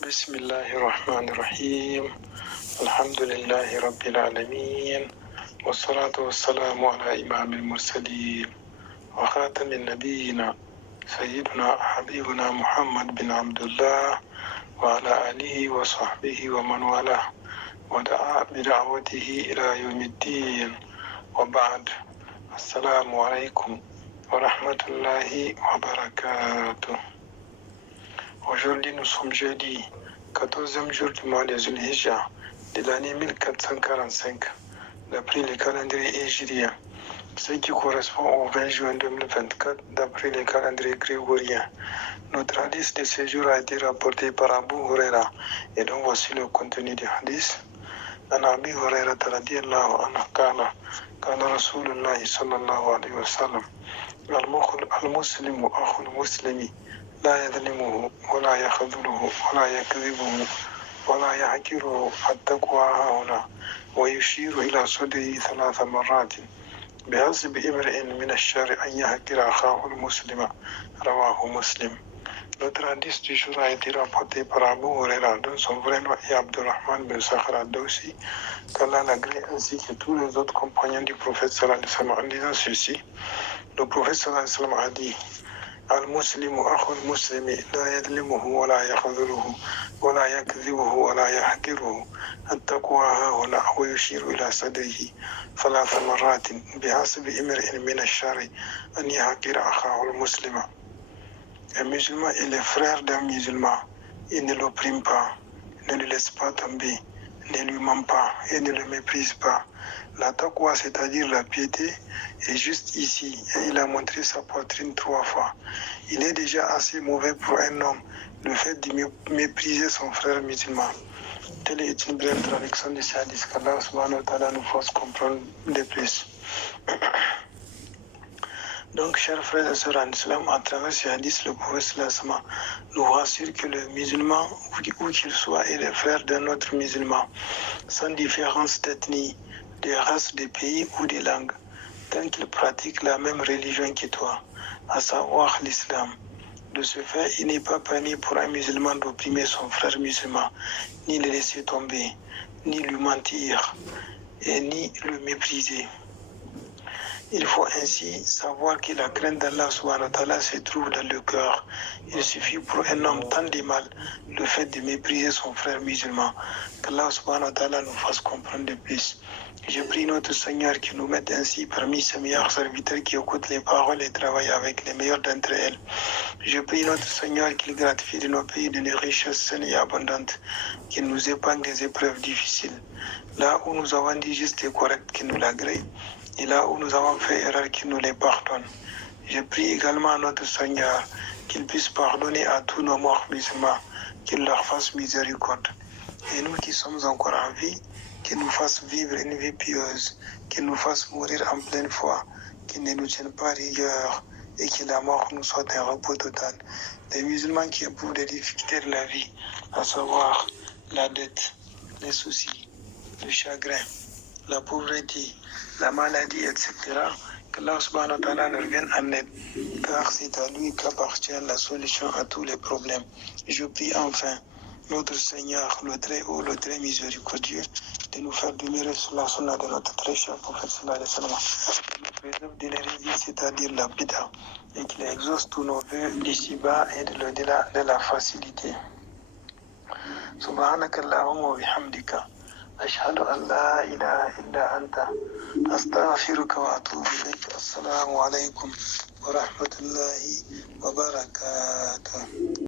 بسم الله الرحمن الرحيم. الحمد لله رب العالمين، والصلاة والسلام على إمام المرسلين وخاتم النبيين سيدنا حبيبنا محمد بن عبد الله وعلى آله وصحبه ومن والاه ودعا بدعوته إلى يوم الدين، وبعد. السلام عليكم ورحمة الله وبركاته. Aujourd'hui, nous sommes jeudi, 14e jour du mois de Zulhijjah de l'année 1445, d'après le calendrier hégirien, ce qui correspond au 20 juin 2024, d'après le calendrier grégorien. Notre hadith de ce jour a été rapporté par Abu Huraira, et donc voici le contenu du hadith. عن أبي هريرة رضي الله عنه قال قال رسول الله صلى الله عليه وسلم المسلم أخو المسلم لا يظلمه ولا يخذله ولا يكذبه ولا يحقره التقوى هنا، ويشير إلى صدره 3 مرات بحسب امرئ من الشر أن يحقر أخاه المسلم. رواه مسلم. Notre hadith du jour a été rapporté par Abu Huraira, dont son vrai nom est Abdurrahman bin Sakhr al-Dawsi, qu'Allah l'agrée, ainsi que tous les autres compagnons du prophète sallallahu alayhi wa sallam. En disant ceci, le prophète sallallahu alayhi wa sallam a dit: المسلم أخو المسلم لا يظلمه ولا يخذله ولا يكذبه ولا يحقره التقوى ها هنا، ويشير إلى صدره 3 مرات بحسب امرئ من الشر أن يحقر أخاه المسلم. Un musulman est le frère d'un musulman. Il ne l'opprime pas, ne le laisse pas tomber, ne lui ment pas et ne le méprise pas. La taqwa, c'est-à-dire la piété, est juste ici, et il a montré sa poitrine 3 fois. Il est déjà assez mauvais pour un homme, le fait de mépriser son frère musulman. Telle est une brève traduction de ce hadith, qu'Allah subhanahu wa ta'ala nous fasse comprendre de plus. Donc, chers frères et sœurs en islam, à travers ce hadith, le prophète nous rassure que le musulman, où qu'il soit, est le frère d'un autre musulman, sans différence d'ethnie, de race, de pays ou de langue, tant qu'il pratique la même religion que toi, à savoir l'islam. De ce fait, il n'est pas permis pour un musulman d'opprimer son frère musulman, ni le laisser tomber, ni lui mentir, et ni le mépriser. Il faut ainsi savoir que la crainte d'Allah subhanahu wa ta'ala se trouve dans le cœur. Il suffit pour un homme tant de mal le fait de mépriser son frère musulman. Qu'Allah subhanahu wa ta'ala nous fasse comprendre de plus. Je prie notre Seigneur qui nous mette ainsi parmi ses meilleurs serviteurs qui écoutent les paroles et travaillent avec les meilleurs d'entre elles. Je prie notre Seigneur qu'il gratifie de nos pays de richesses saines et abondantes, qu'il nous épargne des épreuves difficiles. Là où nous avons dit juste et correct, qu'il nous l'agrée. Et là où nous avons fait erreur, qu'il nous les pardonne. Je prie également à notre Seigneur qu'il puisse pardonner à tous nos morts musulmans, qu'il leur fasse miséricorde. Et nous qui sommes encore en vie, qu'il nous fasse vivre une vie pieuse, qu'il nous fasse mourir en pleine foi, qu'il ne nous tienne pas rigueur et que la mort nous soit un repos total. Les musulmans qui éprouvent des difficultés de la vie, à savoir la dette, les soucis, le chagrin, la pauvreté, la maladie, etc., que Allah subhanahu wa ta'ala nous revienne en aide, car c'est à lui qu'appartient la solution à tous les problèmes. Je prie enfin notre Seigneur, le très haut, le très miséricordieux, de nous faire demeurer sur la sunna de notre très cher prophète sallallahu alayhi wa sallam, qui nous préserve de l'hérésie, c'est-à-dire la bid'a, et qu'il exauce tous nos vœux d'ici-bas et de l'au-delà de la facilité. Subhanaka Allahumma wa bihamdika. أشهد أن لا إله إلا أنت أستغفرك وأتوب إليك. السلام عليكم ورحمة الله وبركاته.